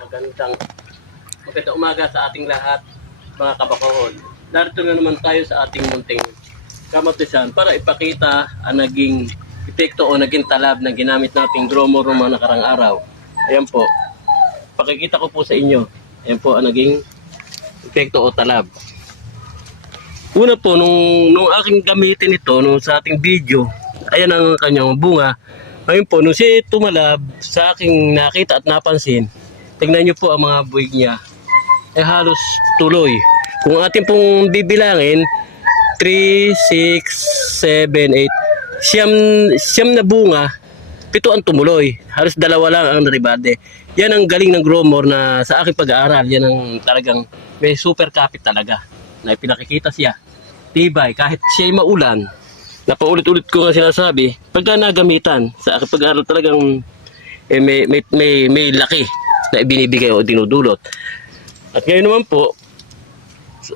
Magandang magandang umaga sa ating lahat, mga kabakahon. Narito na naman tayo sa ating munting kamatisan para ipakita ang naging epekto o naging talab na ginamit nating dromo mga nakarang araw. Ayan po. Pakikita ko po sa inyo. Ayan po ang naging epekto o talab. Una po, nung, nung aking gamitin ito, nung sa ating video, ayan ang kanyang bunga. Ngayon po, nung siya tumalab, sa aking nakita at napansin, tingnan nyo po ang mga buwig niya. Eh halos tuloy. Kung ating pong bibilangin, 3, 6, 7, 8, siyam, siyam na bunga, pito ang tumuloy. Halos dalawa lang ang naribade. Yan ang galing ng Gromor na sa aking pag-aaral. Yan ang talagang may super kapit talaga. Na pinakikita siya. Tibay, kahit siya'y maulan, napaulit-ulit ko nga sinasabi, pagka nagamitan sa aking pag-aaral talagang eh, may, may, may, may laki na ibinibigay o dinudulot. At ngayon naman po,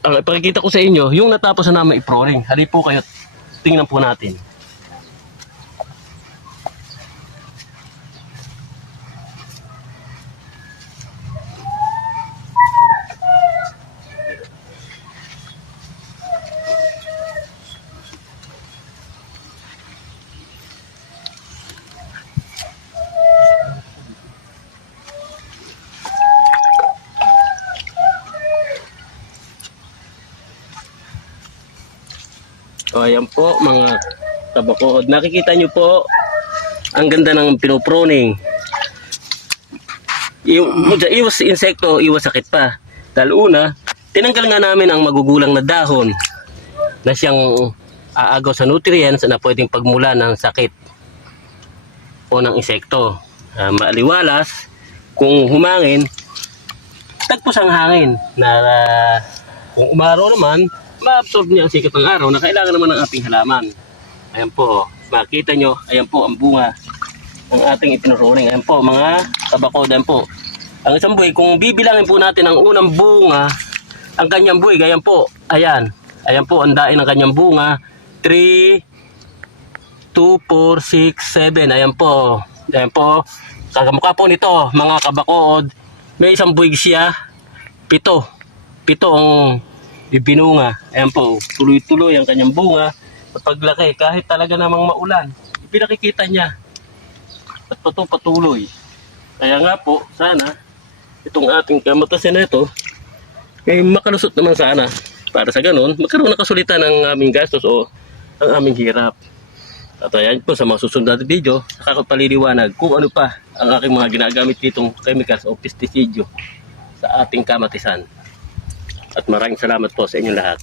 ang ipakikita ko sa inyo, yung natapos na namin i-proring. Hali po kayo, tingnan po natin. O ayan po mga kabakood. Nakikita nyo po ang ganda ng pinoproning. Yung, iwas insekto, iwas sakit pa. Dahil una, tinanggal nga namin ang magugulang na dahon na siyang aagaw sa nutrients na pwedeng pagmula ng sakit o ng insekto. Ah, maaliwalas, kung humangin, tagpos ang hangin na ah, kung umaraw naman, ma-absorb niya ang sikat ng araw na kailangan naman ng ating halaman. Ayan po, makita nyo, ayan po ang bunga ng ating itinuruning. Ayan po, mga kabakod, ayan po. Ang isang buhay, kung bibilangin po natin ang unang bunga, ang kanyang buhay, ayan po, ayan. Ayan po, ang dain ng kanyang bunga. 3, 2, 4, 6, 7. Ayan po. Ayan po. Kakamukha po nito, mga kabakood. May isang buwig siya. Pito. Pito ang ibinunga. Ayan po. Tuloy-tuloy ang kanyang bunga. At paglaki, kahit talaga namang maulan, pinakikita niya. At pato patuloy. Kaya nga po, sana, itong ating kamatasin na ito, ay makalusot naman sana. Para sa ganun, magkaroon ng kasulitan ng aming gastos o ang aming hirap. At ayan po sa mga susunod na video, saka ko paliliwanag kung ano pa ang aking mga ginagamit ditong chemicals o pesticide sa ating kamatisan. At maraming salamat po sa inyong lahat.